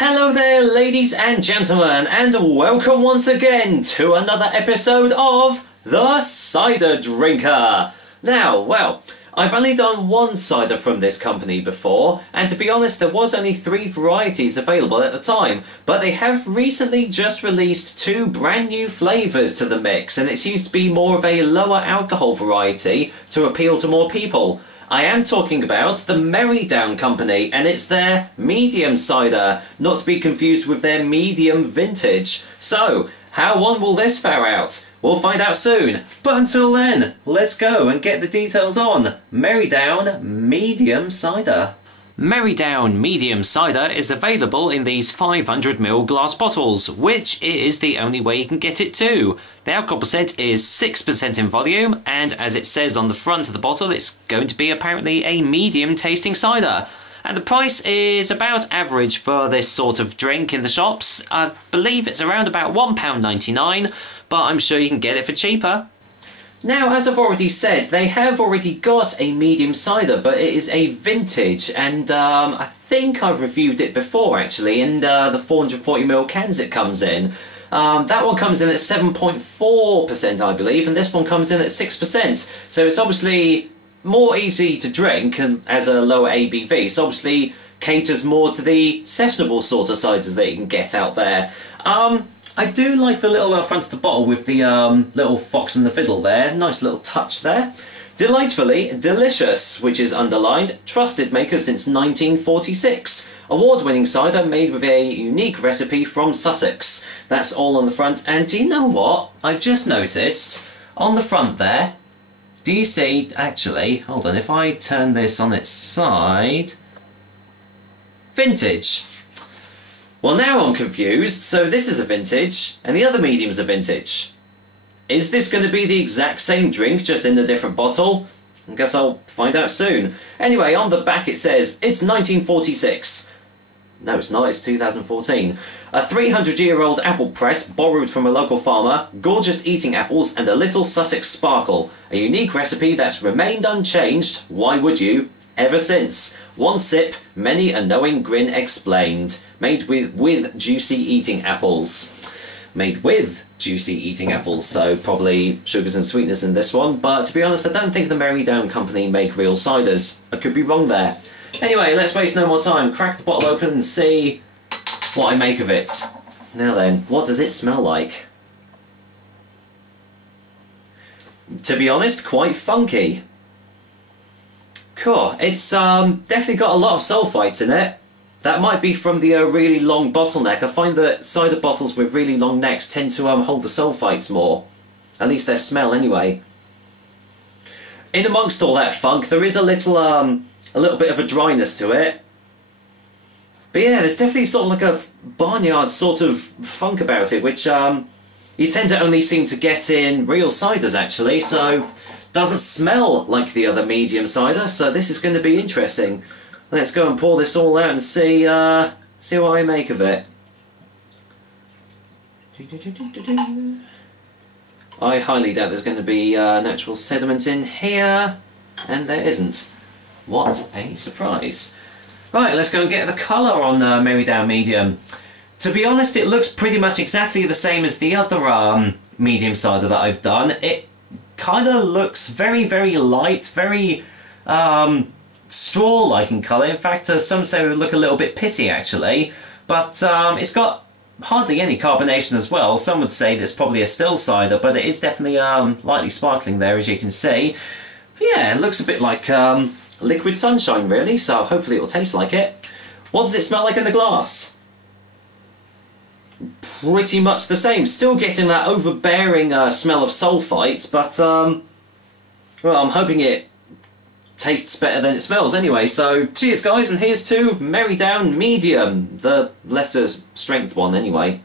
Hello there, ladies and gentlemen, and welcome once again to another episode of The Cider Drinker. Now, well, I've only done one cider from this company before, and to be honest, there was only 3 varieties available at the time, but they have recently just released 2 brand new flavours to the mix, and it seems to be more of a lower alcohol variety to appeal to more people. I am talking about the Merrydown company, and it's their medium cider, not to be confused with their medium vintage. So, how one will this fare out? We'll find out soon. But until then, let's go and get the details on Merrydown Medium Cider. Merrydown Medium Cider is available in these 500ml glass bottles, which is the only way you can get it too. The alcohol percent is 6% in volume, and as it says on the front of the bottle, it's going to be apparently a medium tasting cider. And the price is about average for this sort of drink in the shops. I believe it's around about £1.99, but I'm sure you can get it for cheaper. Now, as I've already said, they have already got a medium cider, but it is a vintage, and I think I've reviewed it before, actually, in the 440ml cans it comes in. That one comes in at 7.4%, I believe, and this one comes in at 6%. So it's obviously more easy to drink and as a lower ABV, so obviously caters more to the sessionable sort of ciders that you can get out there. I do like the little front of the bottle with the little fox and the fiddle there. Nice little touch there. Delightfully delicious, which is underlined. Trusted maker since 1946. Award-winning cider made with a unique recipe from Sussex. That's all on the front. And do you know what? I've just noticed on the front there, do you see, actually, hold on, if I turn this on its side, vintage. Well, now I'm confused. So this is a vintage, and the other medium's a vintage. Is this going to be the exact same drink, just in a different bottle? I guess I'll find out soon. Anyway, on the back it says, it's 1946. No, it's not, it's 2014. A 300-year-old apple press borrowed from a local farmer, gorgeous eating apples, and a little Sussex sparkle. A unique recipe that's remained unchanged, why would you, ever since. One sip, many a knowing grin explained. Made with juicy eating apples. Made with juicy eating apples, so probably sugars and sweeteners in this one, but to be honest, I don't think the Merrydown company make real ciders. I could be wrong there. Anyway, let's waste no more time. Crack the bottle open and see what I make of it. Now then, what does it smell like? To be honest, quite funky. Cool. It's definitely got a lot of sulfites in it. That might be from the really long bottleneck. I find that cider bottles with really long necks tend to hold the sulfites more. At least their smell anyway. In amongst all that funk, there is a little bit of a dryness to it. But yeah, there's definitely sort of like a barnyard sort of funk about it, which you tend to only seem to get in real ciders actually, so doesn't smell like the other medium cider, so this is going to be interesting. Let's go and pour this all out and see what I make of it. I highly doubt there's going to be natural sediment in here, and there isn't. What a surprise. Right, let's go and get the colour on Merrydown Medium. To be honest, it looks pretty much exactly the same as the other medium cider that I've done. It kind of looks very, very light, very straw-like in colour. In fact, some say it would look a little bit pissy actually, but it's got hardly any carbonation as well. Some would say that's probably a still cider, but it is definitely lightly sparkling there, as you can see. But yeah, it looks a bit like liquid sunshine really, so hopefully it will taste like it. What does it smell like in the glass? Pretty much the same. Still getting that overbearing smell of sulfites, but well, I'm hoping it tastes better than it smells anyway. So cheers guys, and here's to Merrydown Medium, the lesser strength one anyway.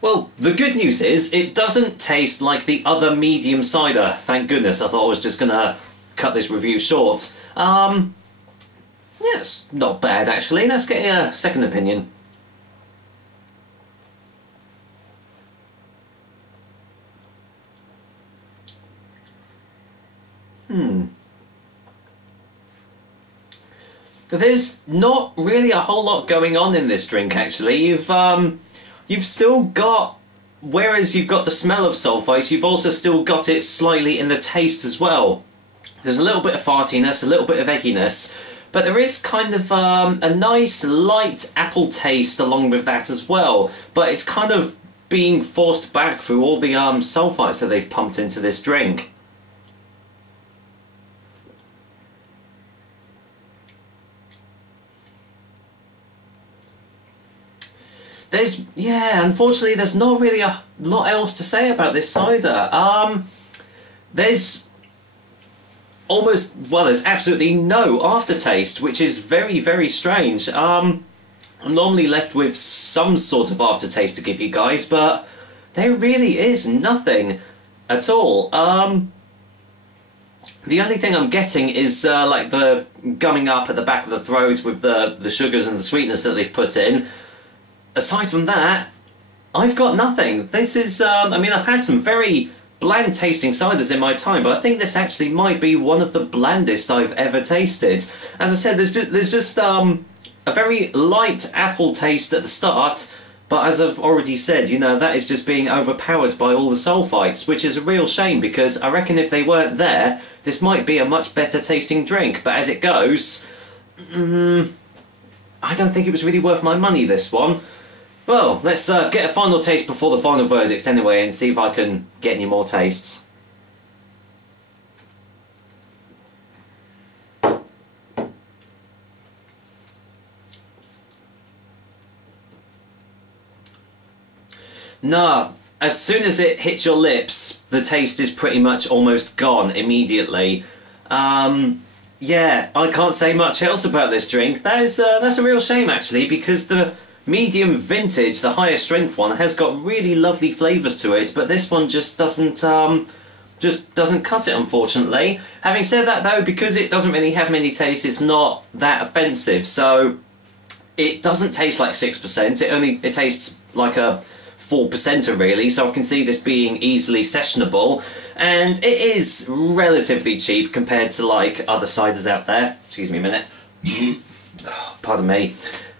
Well, the good news is it doesn't taste like the other medium cider. Thank goodness. I thought I was just gonna cut this review short. Yeah, it's not bad actually. Let's get a second opinion. There's not really a whole lot going on in this drink, actually. You've still got, whereas you've got the smell of sulfites, you've also still got it slightly in the taste as well. There's a little bit of fartiness, a little bit of egginess, but there is kind of a nice light apple taste along with that as well. But it's kind of being forced back through all the sulfites that they've pumped into this drink. Unfortunately, there's not really a lot else to say about this cider. There's absolutely no aftertaste, which is very, very strange. I'm normally left with some sort of aftertaste to give you guys, but there really is nothing at all. The only thing I'm getting is like the gumming up at the back of the throat with the sugars and the sweetness that they've put in. Aside from that, I've got nothing. This is, I mean, I've had some very bland tasting ciders in my time, but I think this actually might be one of the blandest I've ever tasted. As I said, there's just a very light apple taste at the start, but as I've already said, you know, that is just being overpowered by all the sulfites, which is a real shame, because I reckon if they weren't there, this might be a much better tasting drink. But as it goes, I don't think it was really worth my money, this one. Well, let's get a final taste before the final verdict anyway, and see if I can get any more tastes. Nah, as soon as it hits your lips, the taste is pretty much almost gone immediately. Yeah, I can't say much else about this drink. That's a real shame, actually, because the medium vintage, the higher strength one, has got really lovely flavours to it, but this one just doesn't cut it, unfortunately. Having said that, though, because it doesn't really have many tastes, it's not that offensive. So it doesn't taste like 6%. It tastes like a 4%er, really. So I can see this being easily sessionable, and it is relatively cheap compared to like other ciders out there. Excuse me a minute. Pardon me.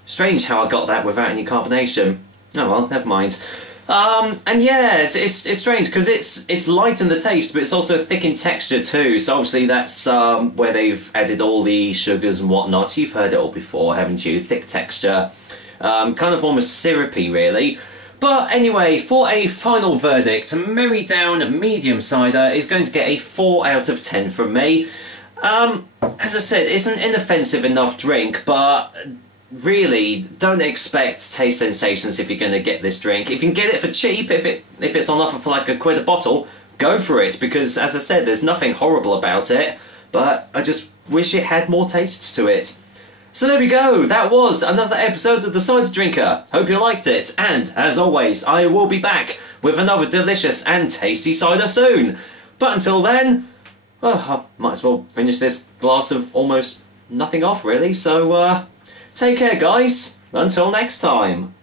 Strange how I got that without any carbonation. Oh well, never mind. And yeah, it's strange because it's light in the taste, but it's also thick in texture too. So obviously that's where they've added all the sugars and whatnot. You've heard it all before, haven't you? Thick texture, kind of almost syrupy, really. But anyway, for a final verdict, Merrydown Medium Cider is going to get a 4 out of 10 from me. As I said, it's an inoffensive enough drink, but really, don't expect taste sensations if you're going to get this drink. If you can get it for cheap, if it's on offer for like £1 a bottle, go for it, because as I said, there's nothing horrible about it, but I just wish it had more tastes to it. So there we go, that was another episode of The Cider Drinker. Hope you liked it, and as always, I will be back with another delicious and tasty cider soon. But until then, well, I might as well finish this glass of almost nothing off, really, so take care, guys. Until next time.